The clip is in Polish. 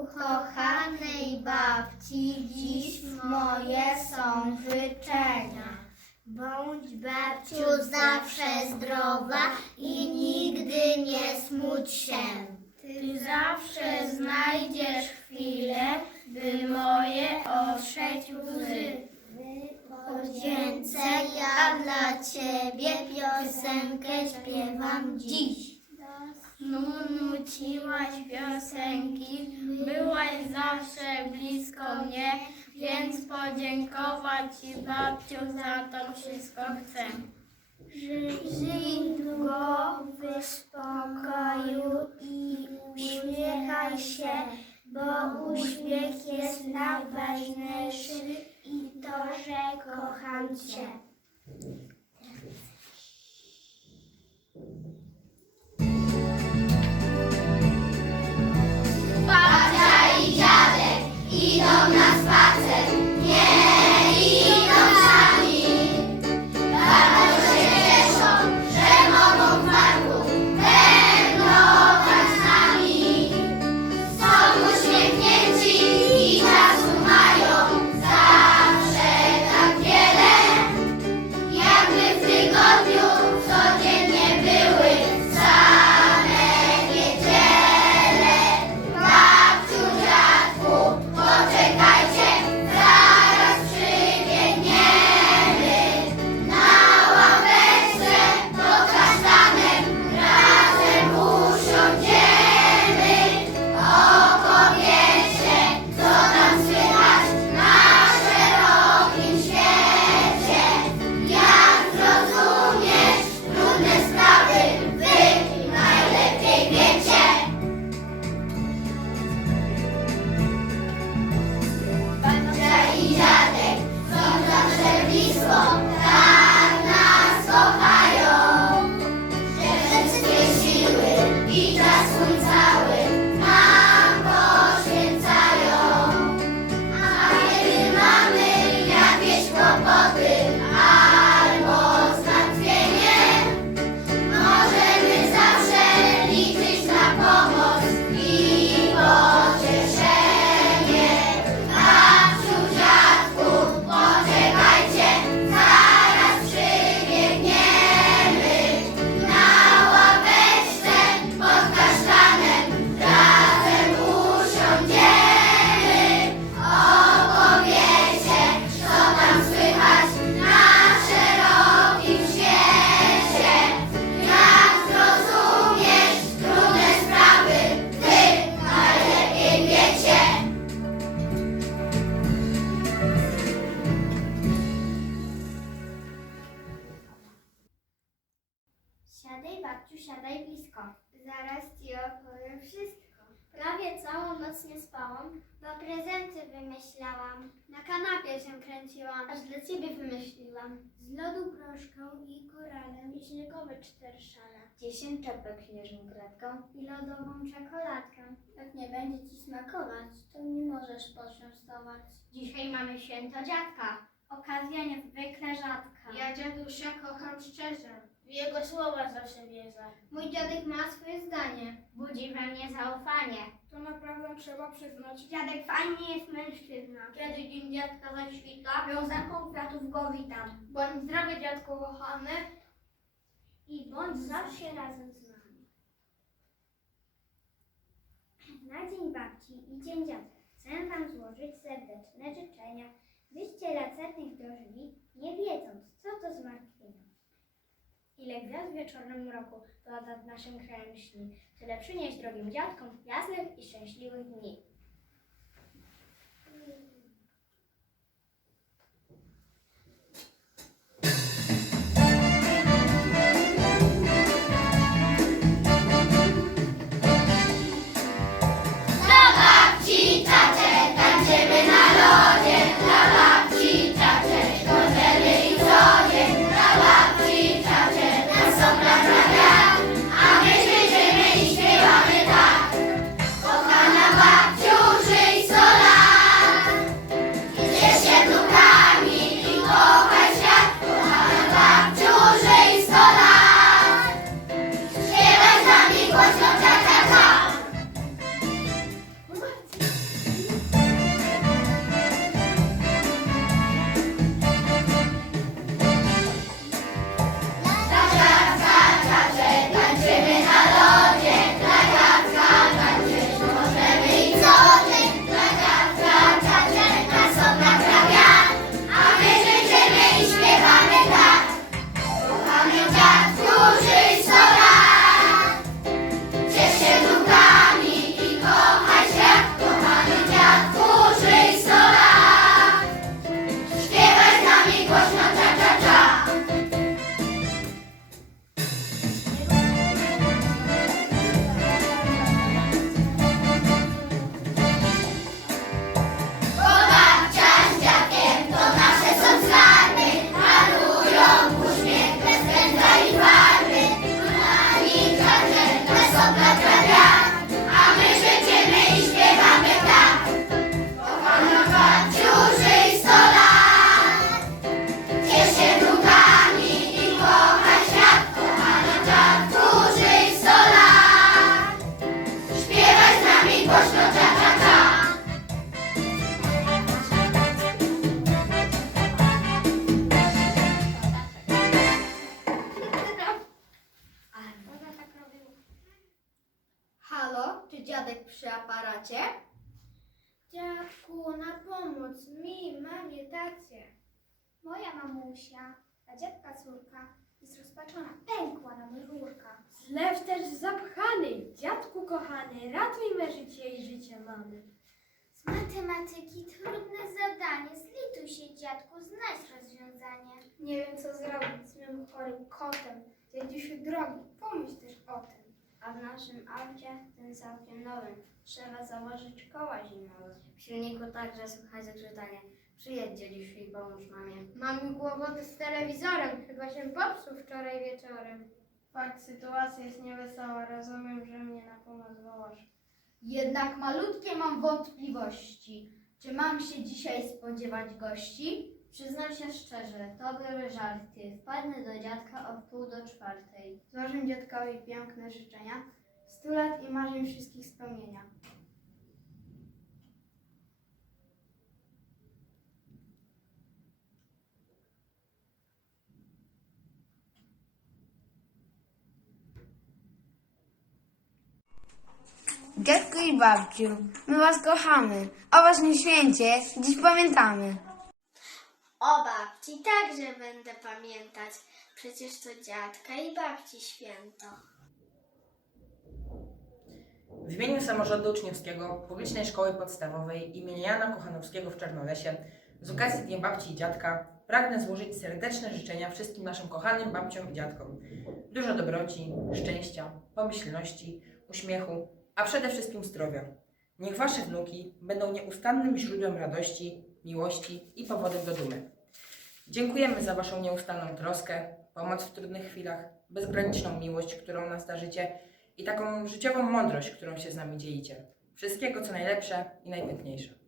Ukochanej babci dziś moje są życzenia. Bądź babciu zawsze zdrowa i nigdy nie smuć się. Ty zawsze znajdziesz chwilę, by moje otrzeć łzy. Podzięce ja dla ciebie piosenkę śpiewam dziś. Nuciłaś piosenki, byłaś zawsze blisko mnie, więc podziękować Ci babciu za to wszystko chcę. Żyj, żyj długo w spokoju i uśmiechaj się, bo uśmiech jest najważniejszy i to, że kocham Cię. Noc nie spałam, bo prezenty wymyślałam. Na kanapie się kręciłam, aż dla ciebie wymyśliłam. Z lodu proszką i koralem i śniegowe cztery szale. Dziesięć czepek śnieżną kredką i lodową czekoladkę. Jak nie będzie ci smakować, to nie możesz poczęstować. Dzisiaj mamy święto dziadka. Okazja niezwykle rzadka. Ja dziadusia kocham szczerze. W jego słowa zawsze wierzę. Mój dziadek ma swoje zdanie. Budzi we mnie zaufanie. To naprawdę trzeba przyznać. Dziadek fajnie jest mężczyzna. Kiedy dzień dziadka zaświta, wiązanką kwiatów go witam. Bądź zdrowy dziadku kochany. I bądź zawsze razem z nami. Na dzień babci i dzień dziadka chcę wam złożyć serdeczne życzenia, byście lacernych dożyli, nie wiedząc, co to zmartwienia. Ile gwiazd w wieczornym mroku to nad naszym krajem śni, tyle przynieść drogim dziadkom jasnych i szczęśliwych dni. Aparacie? Dziadku, na pomoc mi, mamie, tacie. Moja mamusia, a dziadka córka jest rozpaczona, pękła nam rurka. Zlew też zapchany. Dziadku kochany, ratuj me życie i życie mamy. Z matematyki trudne zadanie, zlituj się dziadku, znajdź rozwiązanie. Nie wiem, co zrobić z mym chorym kotem. Dziadusiu drogi, pomyśl też o tym. A w naszym aucie, tym całkiem nowym, trzeba założyć koła zimowe. W silniku także słychać zakrzytanie. Przyjedź dziadusiu i pomóż mamie. Mam kłopoty z telewizorem, chyba się popsuł wczoraj wieczorem. Fakt, sytuacja jest niewesoła, rozumiem, że mnie na pomoc wołasz. Jednak malutkie mam wątpliwości. Czy mam się dzisiaj spodziewać gości? Przyznam się szczerze, to były żarty. Wpadnę do dziadka o wpół do czwartej. Złożę dziadkowi piękne życzenia, stu lat i marzeń wszystkich spełnienia. Dziadku i babciu, my was kochamy. O waszym święcie dziś pamiętamy. O babci także będę pamiętać. Przecież to dziadka i babci święto. W imieniu Samorządu Uczniowskiego Publicznej Szkoły Podstawowej im. Jana Kochanowskiego w Czarnolesie z okazji Dnia Babci i Dziadka pragnę złożyć serdeczne życzenia wszystkim naszym kochanym babciom i dziadkom. Dużo dobroci, szczęścia, pomyślności, uśmiechu, a przede wszystkim zdrowia. Niech Wasze wnuki będą nieustannym źródłem radości, miłości i powodem do dumy. Dziękujemy za Waszą nieustanną troskę, pomoc w trudnych chwilach, bezgraniczną miłość, którą nas darzycie i taką życiową mądrość, którą się z nami dzielicie. Wszystkiego co najlepsze i najpiękniejsze.